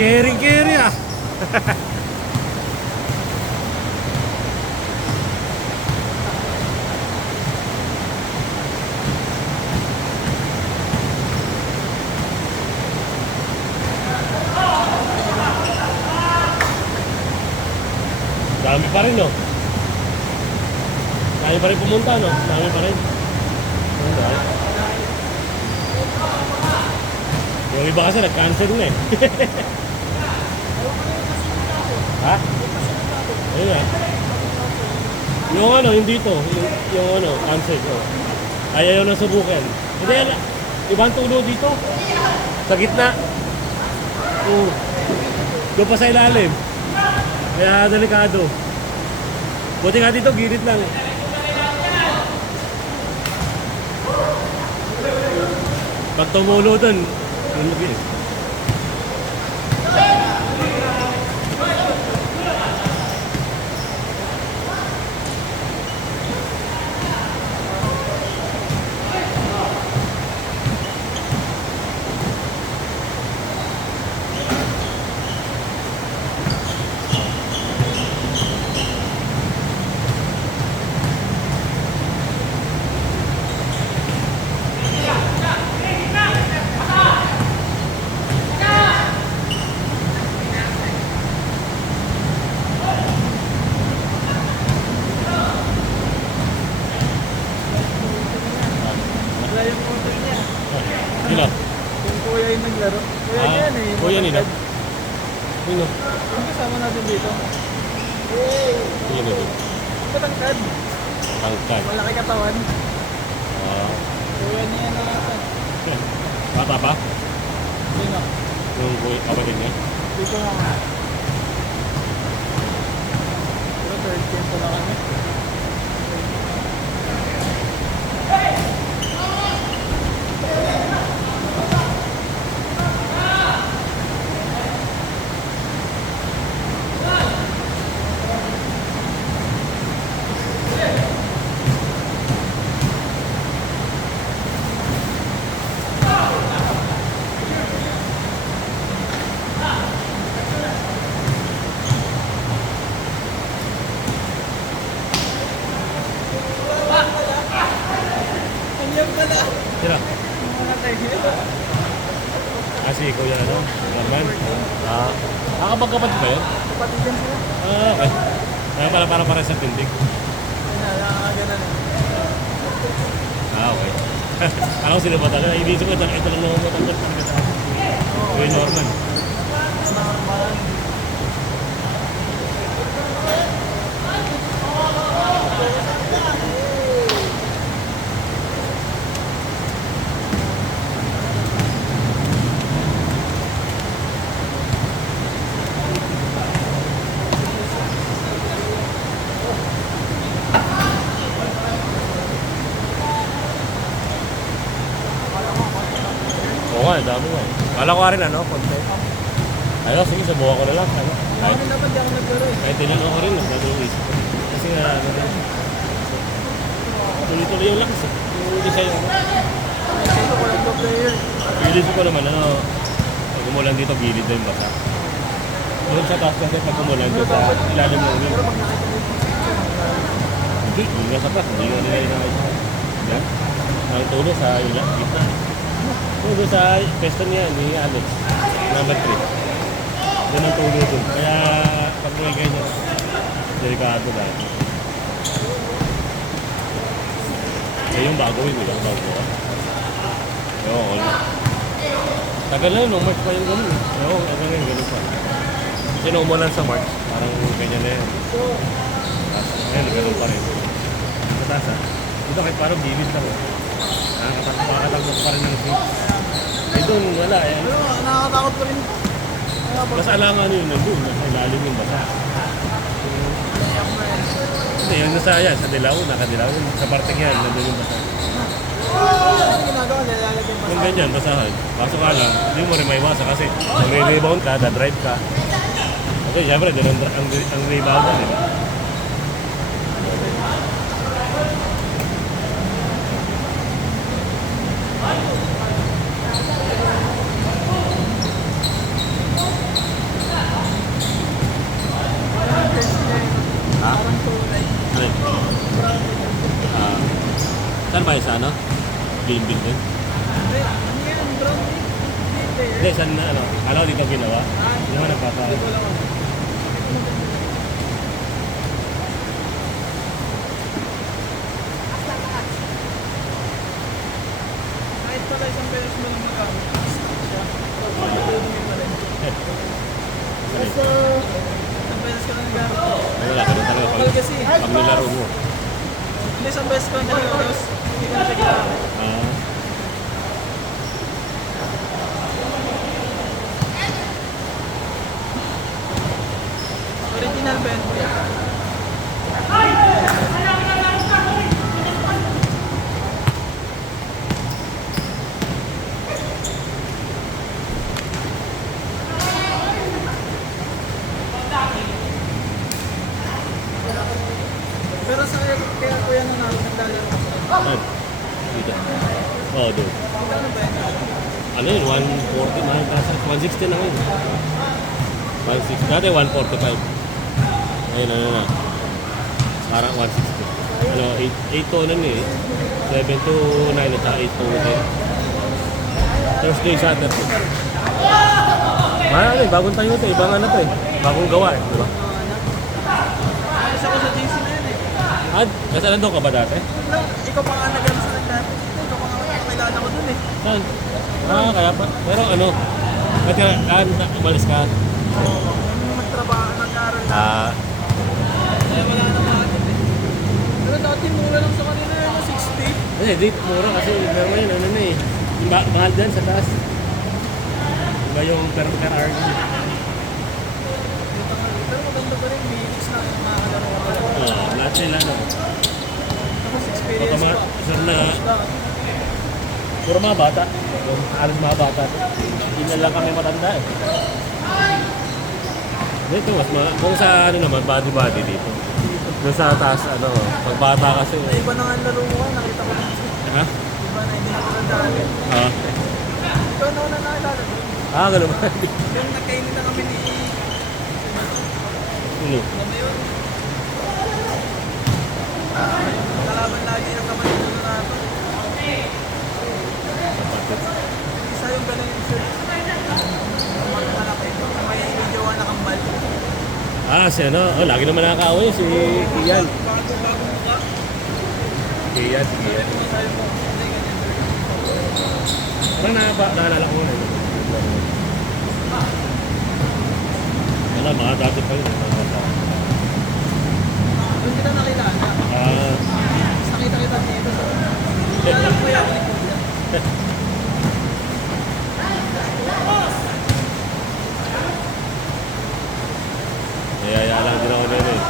Caring ah. Dami pa rin, no? Dami pa rin pumunta, no? Dami pa rin. Yung iba kasi nag-cancel na eh. Ha? Ayun nga. Yung ano, yung dito. Yung ano, cancel ko. Ayaw na subukan. Hindi, ibang tulo dito. Sa gitna. Doon pa sa ilalim. Kaya delikado. Buti nga dito, gilid lang. Pag tumulo doon, lumagin. Sino? Yung kuya yung naglaro. Kuya yan eh. Kuya nila? Sino? Yung kasama natin dito. Sino dito? Matangkad. Tangkad. Malaki katawan. Kuya niya na nasa. Bata pa? Sino? Yung kuya, kapatid niya? Dito nga nga. Pero third game pa lang kami. Sino? Si kuya ano? Norman? Kapag-kapatid ba yun? Kapatid din sila. Okay. Para sa tindig. Nakakaganan eh. Okay. Ako sino ba talaga? Inisip ko, ito lang naman matanggal talaga sa akin. Kuya Norman. Oo nga, dami nga eh. Kala ko rin ano, konti. Ano, sige, subukan ko na lang. Ano? Ako rin dapat di ako naglaro eh. Kahit tinanong ako rin, nagdadawis. Kasi nga, tuloy-tuloy yung lakas eh. Yung design ko. Dito ko lang player. Ilisip ko naman, ano, pag umulan dito, gilid na yung basa. Doon sa taas kasi pag umulan ko sa ilalim ng wing. Pero pag nakita mo Hindi, hindi nga sa taas, hindi nga nila inakita. Yan. Ang tulo sa gitna. Tulo sa pwesto niya, ni Alex. Number 3. Yan ang tulo doon. Kaya pag may ganyan, delikado dahil. Eh yung bago yun, yung bago ka. Oo, tagal na yun, no? March pa yung gano'n. Oo, tagal na yun, gano'n pa. Kasi nung umulan sa March, parang ganyan na yun. Ayun, gano'n pa rin. Sa taas ha. Dito kahit parang gilid lang. Nakakatakot pa rin ng seat. Eh doon, wala eh. pero nakakatakot pa rin. Basta alangan yun, nandun. Nasa ilalim yung basa. Hindi, yung nasa yan, sa Dilaw, naka-Dilaw. Sa parting yan, nandun yung basa. Ano ginagawa? Nilalagay yung Kung ganyan, basahan. Kaso ka lang, hindi mo rin maiwasan kasi magre-rebound ka, da-drive ka. Okay, syempre, din ang rebound na, di ba? tayo sa ano? Green building. Hindi, ano yan? Brown eh. Hindi, Hindi, saan na ano? Ano dito ginawa? Hindi naman nagpapa. Dito lang ako. Kahit pala isang beses mo lang magamit. Siya. Matulungin pa rin. Basta, isang beses ka lang nagamit. Ay, wala ka rin talaga Kapal kasi. pag nilaro mo. Hindi, isang beses ka lang nagamit. Hindi ka na siya ginamit. Ah, Original ba yan? Pero sa kaya kuya nung nagdali ako sa saan? Dito. Oo, doon. ano ba yan? Ano yun? 140, 160 lang yun. 160. Dati 145. Ngayon, ano na. Parang 160. Ano, 8 to nun eh. 7 to 9 at 8 to 10. Thursday, Saturday. Ano eh, bagong tayo ito. Ibang ano to eh. Bagong gawa eh. Diba? Alis ako sa GC na yan eh. Ah, kasi nandun ka ba dati? No, ikaw pa nga nag-ano sa nagdati. Ikaw pa nga nakakilala ko dun eh. Saan? Ah, kaya pa. Pero ano, umalis ka. Nung magtrabaho, nag-aaral na. Ah, Kaya wala na makakit eh. Pero dati mura lang sa kanila yun, 60. hindi, mura kasi pero ngayon, ano na eh. Mahal dyan sa taas. Iba yung per hour. Pero maganda pa rin, minutes na makakalaro ka talaga. Lahat sila, no? Tapos experience pa. Sure na, puro mga bata. Alas mga bata. Hindi na lang kami matanda eh. Dito, kung sa ano naman, body dito. Doon sa taas, ano, pag bata kasi. Na iba na nga ang laro mo, nakita ko lang. Ha? Iba na, hindi na ko dati. Ah, Ikaw na ako na nakilala doon. ganun ba? Yung nagkainin na kami ni... Ano? Ano ba yun? Kalaban lagi ng kapatid na nato. Isa yung ganun yung shirt. Malaki. May jowa na kambal. Ah, si ano, lagi naman nakakaaway si Ian. Bago mukha. Ian. Sabi mo, hindi ganyan. Parang naalala ko na yun. Wala, mga dati pa yun. Doon kita nakilala. Ah, Tapos nakita kita dito. Alam ko yan. Nayaya lang din ako nila eh.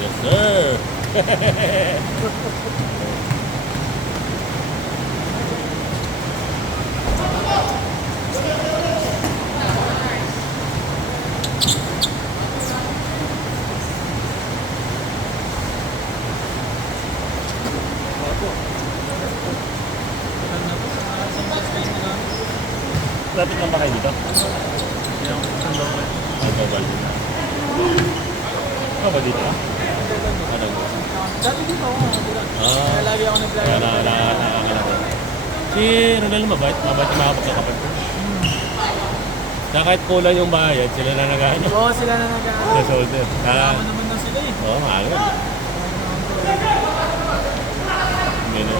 Yes, sir. Lapit lang ba kayo dito? Ang bawal. Ikaw ba dito? Ano? Dati dito ako. Ah, Kaya lagi ako nag-vlog. kaya nakakalaro. Si Ronel mabait yung mga pagkakapit ko. Kaya kahit kulang yung bayad, sila na nag-ano. Oo, sila na nag-aaral. Sa shoulder. Kaya, Tama naman na sila eh. oo, mahal. Mino.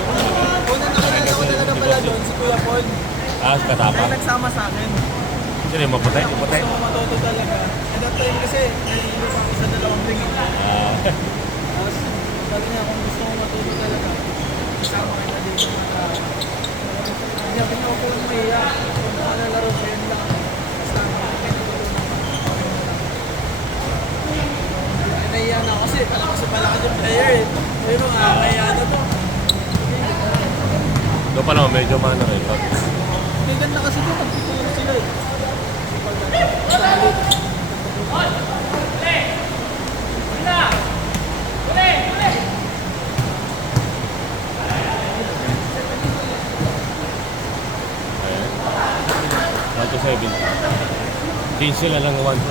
Una nakilala ko talaga pala doon, si Kuya Paul. Ah, katapa. Kaya nagsama sa akin. Sino yung maputay? Ako Maputay? gusto ko matuto talaga. At that time kasi, nalililo pa ako sa dalawang ring. Ah, Tapos, sabi niya, kung gusto ko matuto talaga, isama kita dito mag-aaral. Sabi niya, ako kung mahiya. Kung nakalaro ko yun lang. Basta, may natutunan ko. Nahiya na ako kasi, kasi malakas yung player eh. Pero nga, mahiya na to. doon pa naman medyo mano rin. May ganda kasi doon, pagpipulong sila eh. Ayan. 1 to 7. change sila lang 1 to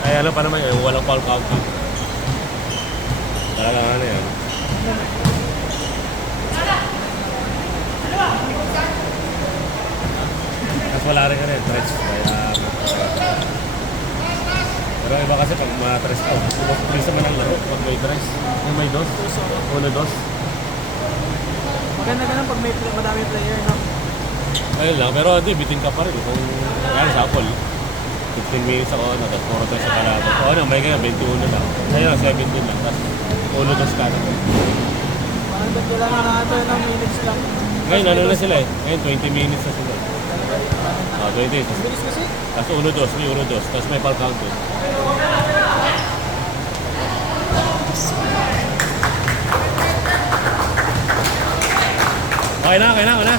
8. Ay ano pa naman yun, walang foul count yun. Talagang ano yan. Tapos wala rin ka rin, stretch. Kaya... Pero iba kasi pag ma-stress ka, pulis naman ang laro pag may stress. Kung may dos, 1-2. Maganda ka lang pag may madami player, no? Ayun lang, pero hindi, bitin ka pa rin. Kung kaya sa Apple, 15 minutes ako, ano, tapos puro tayo sa kalaban. O ano, may kaya 21 lang. Sa'yo lang, 17 lang. Tapos 1-2 ka na. Parang ba't kailangan natin ng minutes lang? Ngayon, ano na sila eh. Ngayon, 20 minutes na sila. 20. Bilis kasi. Tapos 1-2, may 1-2. Tapos may foul count doon. Okay na, okay na, okay na.